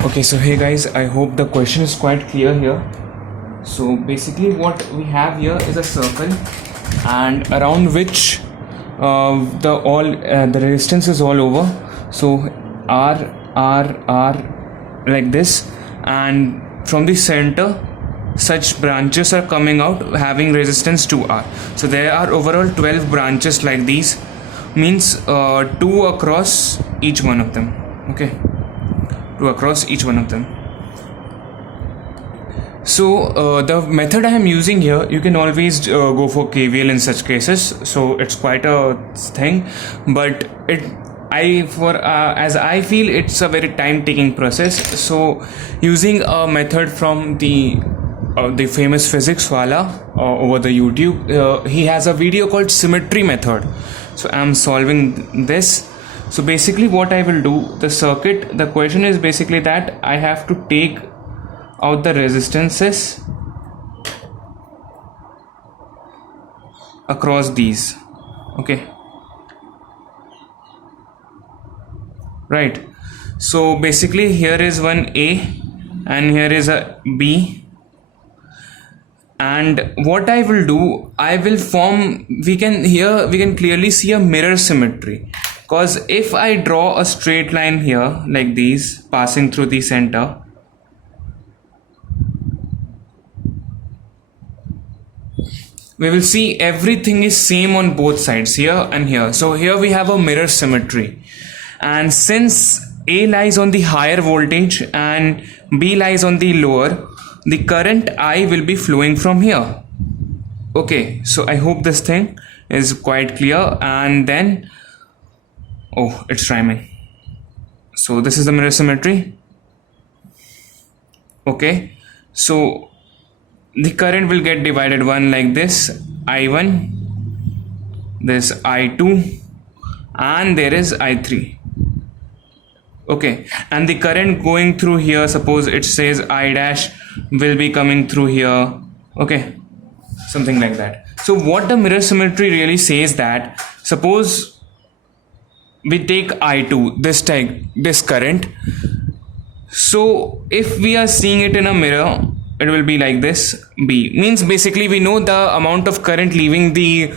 Okay, so hey guys, I hope the question is quite clear here. So basically what we have here is a circle, and around which the resistance is all over. So R like this, and from the center such branches are coming out having resistance to R. So there are overall 12 branches like these, means 2 across each one of them. Okay, 2 across each one of them. So the method I am using here, you can always go for KVL in such cases. So it's quite a thing, but as I feel, it's a very time-taking process. So using a method from the famous physics wala over the YouTube, he has a video called symmetry method. So I'm solving this. So basically what I will do, the question is basically that I have to take out the resistances across these. Okay, right. So basically here is one A and here is a B, and what I will do, I will form, we can clearly see a mirror symmetry, because if I draw a straight line here like these passing through the center, we will see everything is same on both sides, here and here. So here we have a mirror symmetry, and since A lies on the higher voltage and B lies on the lower, the current I will be flowing from here. Okay, so I hope this thing is quite clear. And then, oh, it's rhyming. So this is the mirror symmetry. Okay, so the current will get divided one like this, I1, this I2, and there is I3. Okay, and the current going through here, suppose it says I dash, will be coming through here. Okay, something like that. So what the mirror symmetry really says, that suppose we take I2, this current. So if we are seeing it in a mirror, it will be like this. B means basically we know the amount of current leaving the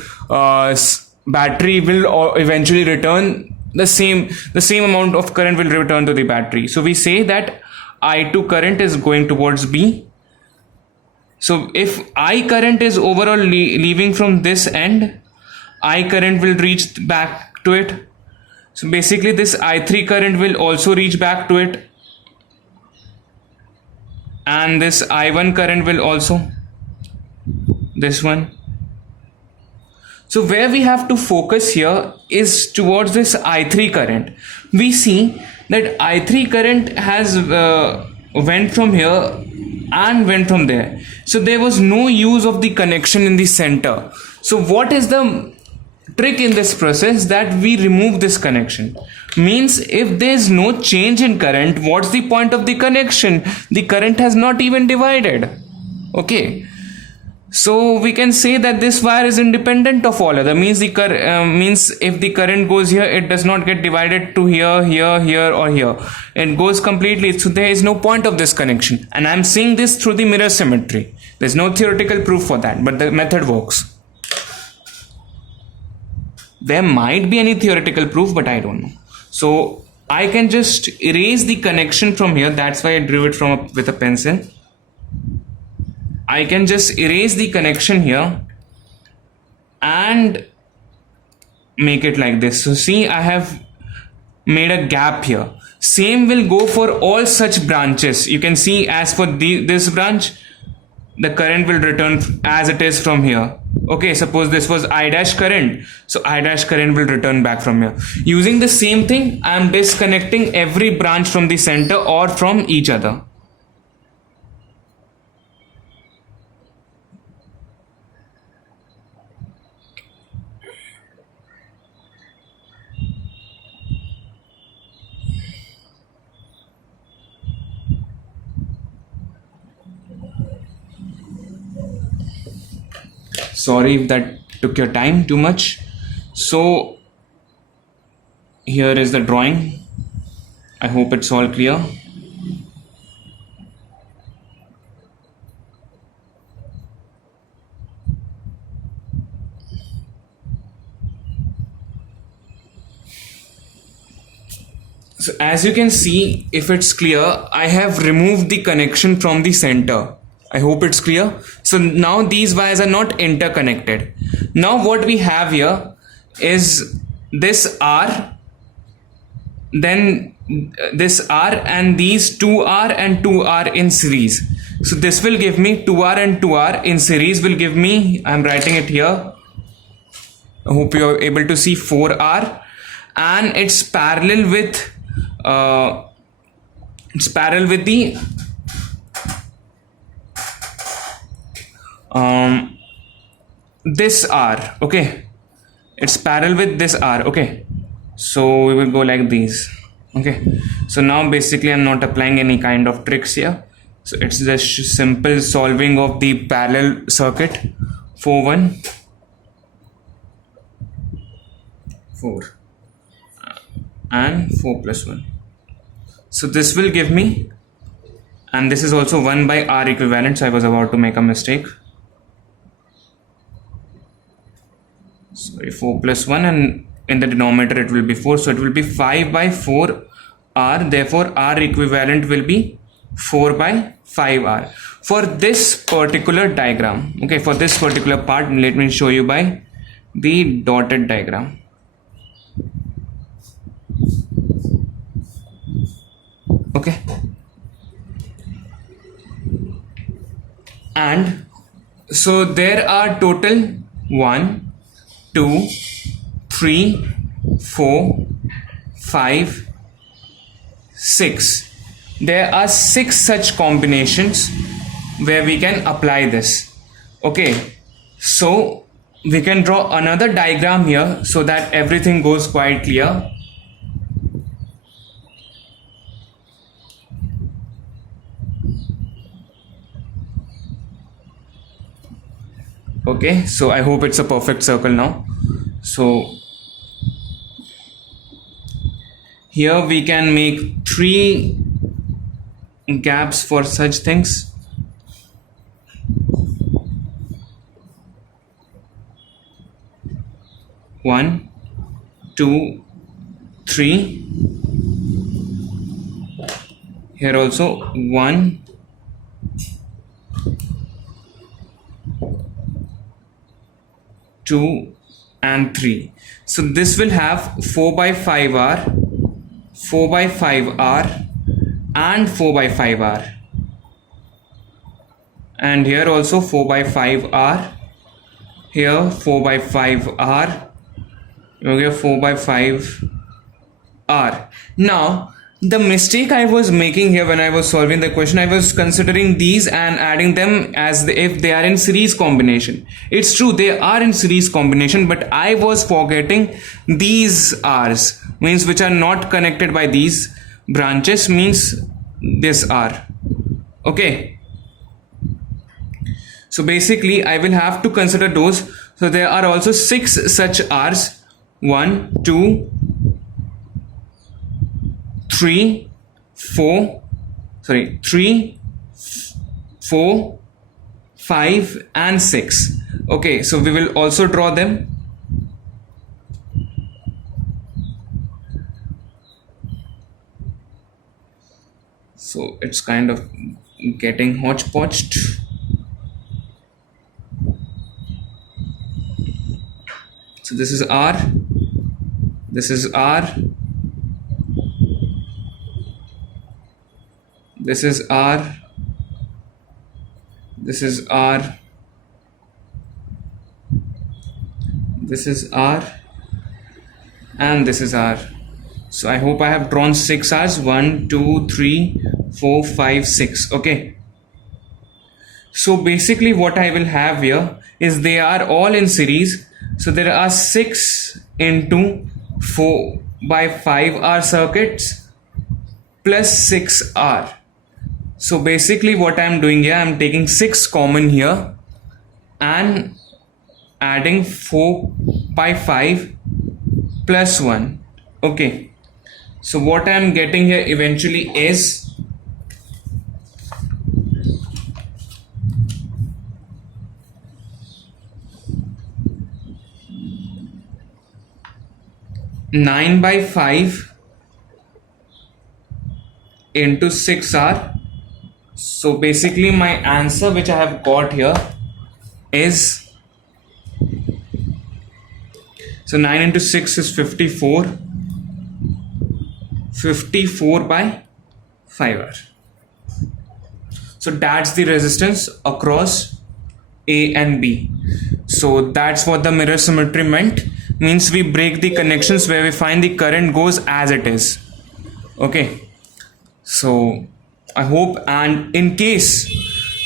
battery will eventually return the same amount of current will return to the battery. So we say that I2 current is going towards B. So if I current is overall leaving from this end, I current will reach back to it. So basically this I3 current will also reach back to it, and this I1 current will also, this one. So where we have to focus here is towards this I3 current. We see that I3 current has went from here and went from there. So there was no use of the connection in the center. So what is the trick in this process? That we remove this connection. Means if there is no change in current, what's the point of the connection? The current has not even divided. Okay, so we can say that this wire is independent of all other. Means means if the current goes here, it does not get divided to here, here, here, or here. It goes completely. So there is no point of this connection, and I'm seeing this through the mirror symmetry. There's no theoretical proof for that, but the method works. There might be any theoretical proof, but I don't know. So I can just erase the connection from here. That's why I drew it with a pencil. I can just erase the connection here and make it like this. So see, I have made a gap here. Same will go for all such branches. You can see, as for this branch, the current will return as it is from here. Okay, suppose this was I dash current, so I dash current will return back from here. Using the same thing, I am disconnecting every branch from the center or from each other. Sorry if that took your time too much. So here is the drawing. I hope it's all clear. So as you can see, if it's clear, I have removed the connection from the center. I hope it's clear. So now these wires are not interconnected. Now what we have here is this R, then this R, and these 2R and 2R in series. So this will give me 2R and 2R in series will give me, I'm writing it here. I hope you are able to see 4R, and it's parallel with the this R. Okay, it's parallel with this R. Okay, so we will go like these. Okay, so now basically I'm not applying any kind of tricks here, so it's just simple solving of the parallel circuit. 4 1 4 and 4 plus 1. So this will give me, and this is also 1 by R equivalent, so I was about to make a mistake. Sorry, 4 plus 1, and in the denominator it will be 4, so it will be 5 by 4 R, therefore R equivalent will be 4 by 5 R. For this particular diagram, okay, for this particular part, let me show you by the dotted diagram. Okay, and so there are total 1 2 3 4 5 6. There are 6 such combinations where we can apply this. Okay, so we can draw another diagram here so that everything goes quite clear. Okay, so I hope it's a perfect circle now. So here we can make 3 gaps for such things. One, 2, 3. Here also 1, 2 and 3. So this will have 4 by 5R, 4 by 5R and 4 by 5R, and here also 4 by 5R, here 4 by 5R, okay, 4 by 5R. Now the mistake I was making here when I was solving the question, I was considering these and adding them as if they are in series combination. It's true, they are in series combination, but I was forgetting these R's, means which are not connected by these branches, means this R. Okay, so basically I will have to consider those. So there are also 6 such R's. 1 2 3 4 5 and 6. Okay, so we will also draw them. So it's kind of getting hodgepodged. So this is R, this is R, this is R, this is R, this is R, and this is R. So I hope I have drawn 6 R's. 1 2 3 4 5 6. Okay, so basically what I will have here is they are all in series. So there are 6 into 4 by 5R circuits plus 6R. So basically what I am doing here, I am taking 6 common here and adding 4 by 5 plus 1. Okay, so what I am getting here eventually is 9 by 5 into 6R. So basically my answer which I have got here is, so 9 into 6 is 54. 54 by 5R. So that's the resistance across A and B. So that's what the mirror symmetry meant. Means we break the connections where we find the current goes as it is. Okay. So I hope, and in case,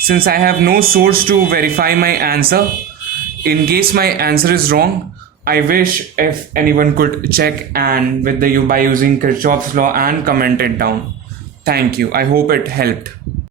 since I have no source to verify my answer, in case my answer is wrong, I wish if anyone could check and with the by using Kirchhoff's law and comment it down. Thank you. I hope it helped.